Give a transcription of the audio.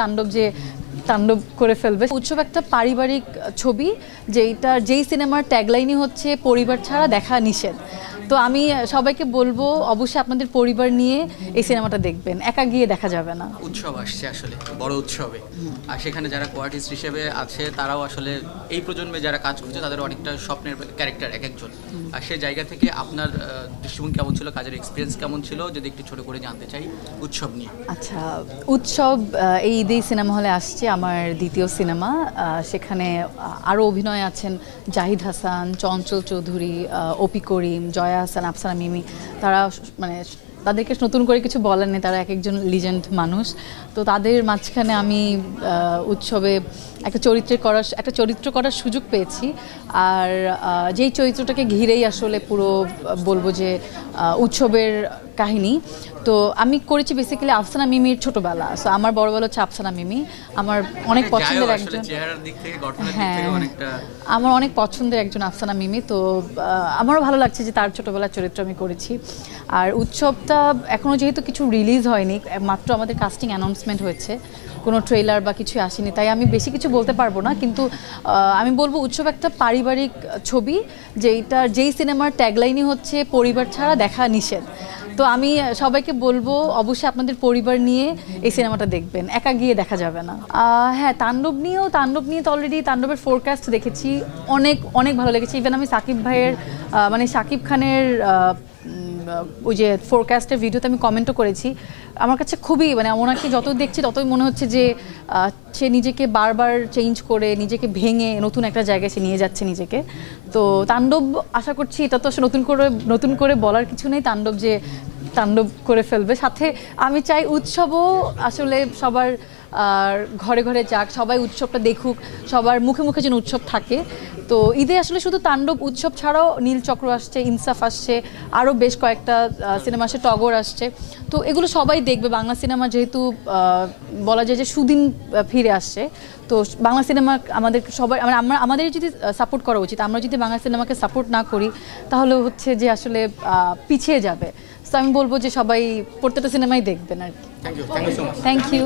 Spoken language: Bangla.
তাণ্ডব যে তাণ্ডব করে ফেলবে। উৎসব একটা পারিবারিক ছবি, যেই সিনেমার ট্যাগলাইনই হচ্ছে পরিবার ছাড়া দেখা নিষেধ। তো আমি সবাইকে বলবো অবশ্যই আপনাদের পরিবার নিয়ে এই সিনেমাটা দেখবেন, একা গিয়ে দেখা যাবে না। উৎসব আসছে আসলে বড় উৎসবে, আর সেখানে যারা কোয়ার্টিস্ট হিসেবে আছে তারাও আসলে এই প্রজন্মে যারা কাজ করছে তাদের অনেকটা স্বপ্নের ক্যারেক্টার এক একজন। আর সেই জায়গা থেকে আপনার দৃষ্টিভঙ্গি কেমন ছিল, কাজের এক্সপিরিয়েন্স কেমন ছিল, যদি একটু ছোট করে জানতে চাই উৎসব নিয়ে। আচ্ছা, উৎসব এই ঈদেই সিনেমা হলে আসছে, আমার দ্বিতীয় সিনেমা। সেখানে আরও অভিনয় আছেন জাহিদ হাসান, চঞ্চল চৌধুরী, অপি করিম, জয়া হাসান, আফসানা মিমি। তারা মানে তাদেরকে নতুন করে কিছু বলার নেই, তারা এক একজন লিজেন্ড মানুষ। তো তাদের মাঝখানে আমি উৎসবে একটা চরিত্র করার সুযোগ পেয়েছি। আর যেই চরিত্রটাকে ঘিরেই আসলে পুরো বলবো যে উৎসবের কাহিনী। তো আমি করেছি বেসিক্যালি আফসানা মিমির ছোটবেলা। সো আমার বড়বেলা হচ্ছে আফসানা মিমি, আমার অনেক পছন্দের একজন। হ্যাঁ, আমার অনেক পছন্দের একজন আফসানা মিমি। তো আমারও ভালো লাগছে যে তার ছোটবেলার চরিত্র আমি করেছি। আর উৎসবটা এখনও যেহেতু কিছু রিলিজ হয়নি, মাত্র আমাদের কাস্টিং অ্যানাউন্সমেন্ট হয়েছে, কোনো ট্রেলার বা কিছু আসেনি, তাই আমি বেশি কিছু বলতে পারবো না। কিন্তু আমি বলবো উৎসব একটা পারিবারিক ছবি, যেই সিনেমার ট্যাগলাইনই হচ্ছে পরিবার ছাড়া দেখা নিষেধ। তো আমি সবাইকে বলবো অবশ্যই আপনাদের পরিবার নিয়ে এই সিনেমাটা দেখবেন, একা গিয়ে দেখা যাবে না। হ্যাঁ, তাণ্ডব নিয়ে তো অলরেডি তাণ্ডবের ফোরকাস্ট দেখেছি, অনেক ভালো লেগেছে। ইভেন আমি সাকিব ভাইয়ের মানে সাকিব খানের ওই যে ফোরকাস্টের ভিডিওতে আমি কমেন্টও করেছি। আমার কাছে খুবই মানে ওনাকে যত দেখছি ততই মনে হচ্ছে যে সে নিজেকে বারবার চেঞ্জ করে, নিজেকে ভেঙে নতুন একটা জায়গায় সে নিয়ে যাচ্ছে নিজেকে। তো তাণ্ডব আশা করছি, এটা তো আসলে নতুন করে বলার কিছু নেই, তাণ্ডব করে ফেলবে। সাথে আমি চাই উৎসবও আসলে সবার ঘরে ঘরে যাক, সবাই উৎসবটা দেখুক, সবার মুখে মুখে যেন উৎসব থাকে। তো ঈদে আসলে শুধু তাণ্ডব উৎসব ছাড়াও নীলচক্র আসছে, ইনসাফ আসছে, আরও বেশ কয়েকটা সিনেমা আসছে, টগর আসছে। তো এগুলো সবাই দেখবে। বাংলা সিনেমা যেহেতু বলা যায় যে সুদিন ফিরে আসছে, তো বাংলা সিনেমা আমাদের সবাই আমাদের যদি সাপোর্ট করা উচিত। আমরা যদি বাংলা সিনেমাকে সাপোর্ট না করি তাহলে হচ্ছে যে আসলে পিছিয়ে যাবে। তো আমি বলবো যে সবাই প্রত্যেকটা সিনেমাই দেখবেন আর কি। Thank you so much. Thank you.